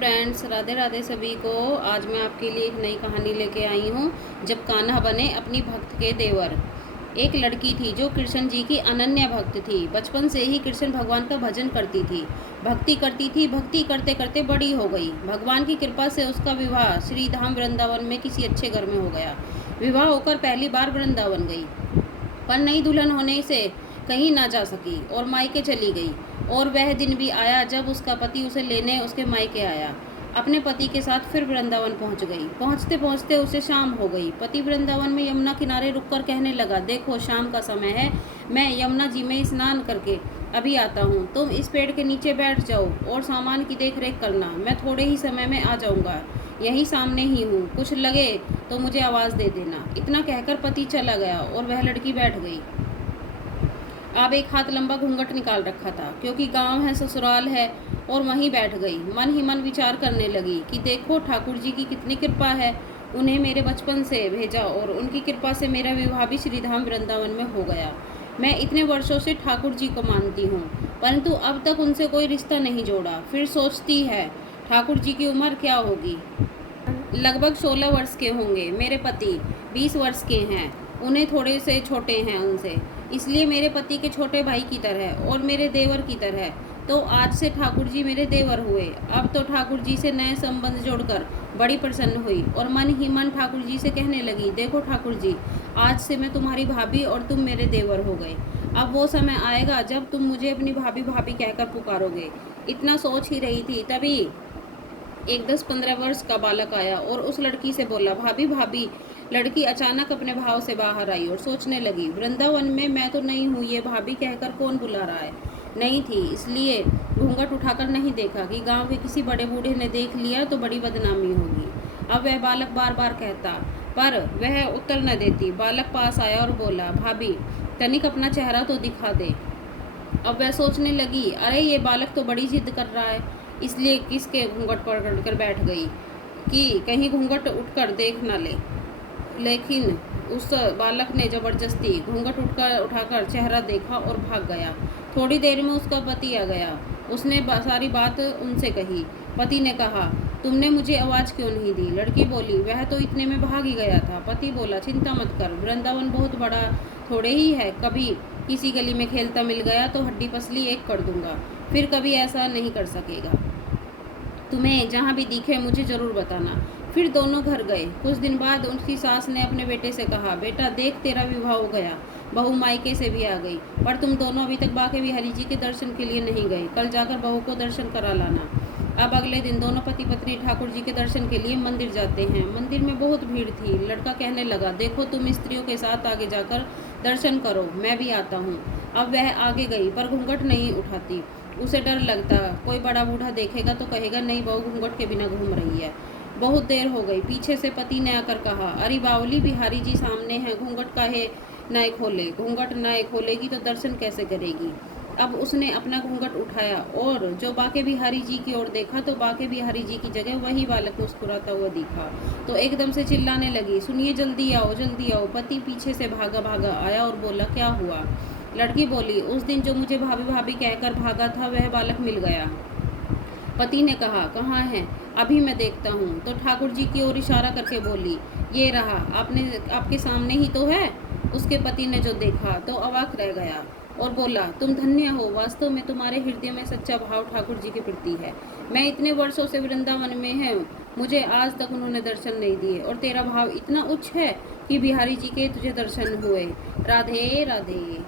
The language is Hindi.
फ्रेंड्स, राधे राधे सभी को। आज मैं आपके लिए एक नई कहानी लेके आई हूँ। जब कान्हा बने अपनी भक्त के देवर। एक लड़की थी जो कृष्ण जी की अनन्य भक्त थी। बचपन से ही कृष्ण भगवान का भजन करती थी, भक्ति करती थी। भक्ति करते करते बड़ी हो गई। भगवान की कृपा से उसका विवाह श्री धाम वृंदावन में किसी अच्छे घर में हो गया। विवाह होकर पहली बार वृंदावन गई, पर नई दुल्हन होने से कहीं ना जा सकी और मायके चली गई। और वह दिन भी आया जब उसका पति उसे लेने उसके मायके आया। अपने पति के साथ फिर वृंदावन पहुंच गई। पहुंचते पहुंचते उसे शाम हो गई। पति वृंदावन में यमुना किनारे रुककर कहने लगा, देखो शाम का समय है, मैं यमुना जी में स्नान करके अभी आता हूँ। तुम इस पेड़ के नीचे बैठ जाओ और सामान की देख रेख करना। मैं थोड़े ही समय में आ जाऊँगा, यही सामने ही हूँ, कुछ लगे तो मुझे आवाज़ दे देना। इतना कहकर पति चला गया और वह लड़की बैठ गई। अब एक हाथ लंबा घूंघट निकाल रखा था, क्योंकि गांव है, ससुराल है, और वहीं बैठ गई। मन ही मन विचार करने लगी कि देखो ठाकुर जी की कितनी कृपा है, उन्हें मेरे बचपन से भेजा और उनकी कृपा से मेरा विवाह भी श्रीधाम वृंदावन में हो गया। मैं इतने वर्षों से ठाकुर जी को मानती हूँ, परंतु अब तक उनसे कोई रिश्ता नहीं जोड़ा। फिर सोचती है, ठाकुर जी की उम्र क्या होगी, लगभग 16 वर्ष के होंगे। मेरे पति 20 वर्ष के हैं, उन्हें थोड़े से छोटे हैं उनसे, इसलिए मेरे पति के छोटे भाई की तरह और मेरे देवर की तरह। तो आज से ठाकुर जी मेरे देवर हुए। अब तो ठाकुर जी से नए संबंध जोड़कर बड़ी प्रसन्न हुई और मन ही मन ठाकुर जी से कहने लगी, देखो ठाकुर जी, आज से मैं तुम्हारी भाभी और तुम मेरे देवर हो गए। अब वो समय आएगा जब तुम मुझे अपनी भाभी भाभी कहकर पुकारोगे। इतना सोच ही रही थी, तभी एक 10-15 वर्ष का बालक आया और उस लड़की से बोला, भाभी भाभी। लड़की अचानक अपने भाव से बाहर आई और सोचने लगी, वृंदावन में मैं तो नहीं हूँ, ये भाभी कहकर कौन बुला रहा है। नहीं थी, इसलिए घूंघट उठाकर नहीं देखा कि गांव के किसी बड़े बूढ़े ने देख लिया तो बड़ी बदनामी होगी। अब वह बालक बार बार कहता, पर वह उत्तर न देती। बालक पास आया और बोला, भाभी तनिक अपना चेहरा तो दिखा दे। अब वह सोचने लगी, अरे ये बालक तो बड़ी जिद कर रहा है, इसलिए किसके घूंघट पकड़ कर बैठ गई कि कहीं घूंघट उठकर देख न ले। लेकिन उस बालक ने जबरदस्ती घूंघट उठाकर चेहरा देखा और भाग गया। थोड़ी देर में उसका पति आ गया। उसने सारी बात उनसे कही। पति ने कहा, तुमने मुझे आवाज़ क्यों नहीं दी। लड़की बोली, वह तो इतने में भाग ही गया था। पति बोला, चिंता मत कर, वृंदावन बहुत बड़ा थोड़े ही है, कभी किसी गली में खेलता मिल गया तो हड्डी पसली एक कर दूंगा, फिर कभी ऐसा नहीं कर सकेगा। तुम्हें जहाँ भी दिखे मुझे ज़रूर बताना। फिर दोनों घर गए। कुछ दिन बाद उनकी सास ने अपने बेटे से कहा, बेटा देख तेरा विवाह हो गया, बहू मायके से भी आ गई, पर तुम दोनों अभी तक बाके बिहारी जी के दर्शन के लिए नहीं गए। कल जाकर बहू को दर्शन करा लाना। अब अगले दिन दोनों पति पत्नी ठाकुर जी के दर्शन के लिए मंदिर जाते हैं। मंदिर में बहुत भीड़ थी। लड़का कहने लगा, देखो तुम स्त्रियों के साथ आगे जाकर दर्शन करो, मैं भी आता हूँ। अब वह आगे गई, पर घूंघट नहीं उठाती। उसे डर लगता, कोई बड़ा बूढ़ा देखेगा तो कहेगा, नहीं बहू घूंघट के बिना घूम रही है। बहुत देर हो गई। पीछे से पति ने आकर कहा, अरे बावली, बिहारी जी सामने हैं, घूंघट काहे नए खोले। घूंघट नए खोलेगी तो दर्शन कैसे करेगी। अब उसने अपना घूंघट उठाया और जो बाके बिहारी जी की ओर देखा तो बाके बिहारी जी की जगह वही बालक मुस्कुराता हुआ दिखा। तो एकदम से चिल्लाने लगी, सुनिए, जल्दी आओ जल्दी आओ। पति पीछे से भागा भागा आया और बोला, क्या हुआ। लड़की बोली, उस दिन जो मुझे भाभी भाभी कहकर भागा था वह बालक मिल गया। पति ने कहा, कहाँ है। अभी मैं देखता हूँ। तो ठाकुर जी की ओर इशारा करके बोली, ये रहा, आपके सामने ही तो है। उसके पति ने जो देखा तो अवाक रह गया और बोला, तुम धन्य हो, वास्तव में तुम्हारे हृदय में सच्चा भाव ठाकुर जी के प्रति है। मैं इतने वर्षों से वृंदावन में हूँ, मुझे आज तक उन्होंने दर्शन नहीं दिए, और तेरा भाव इतना उच्च है कि बिहारी जी के तुझे दर्शन हुए। राधे राधे।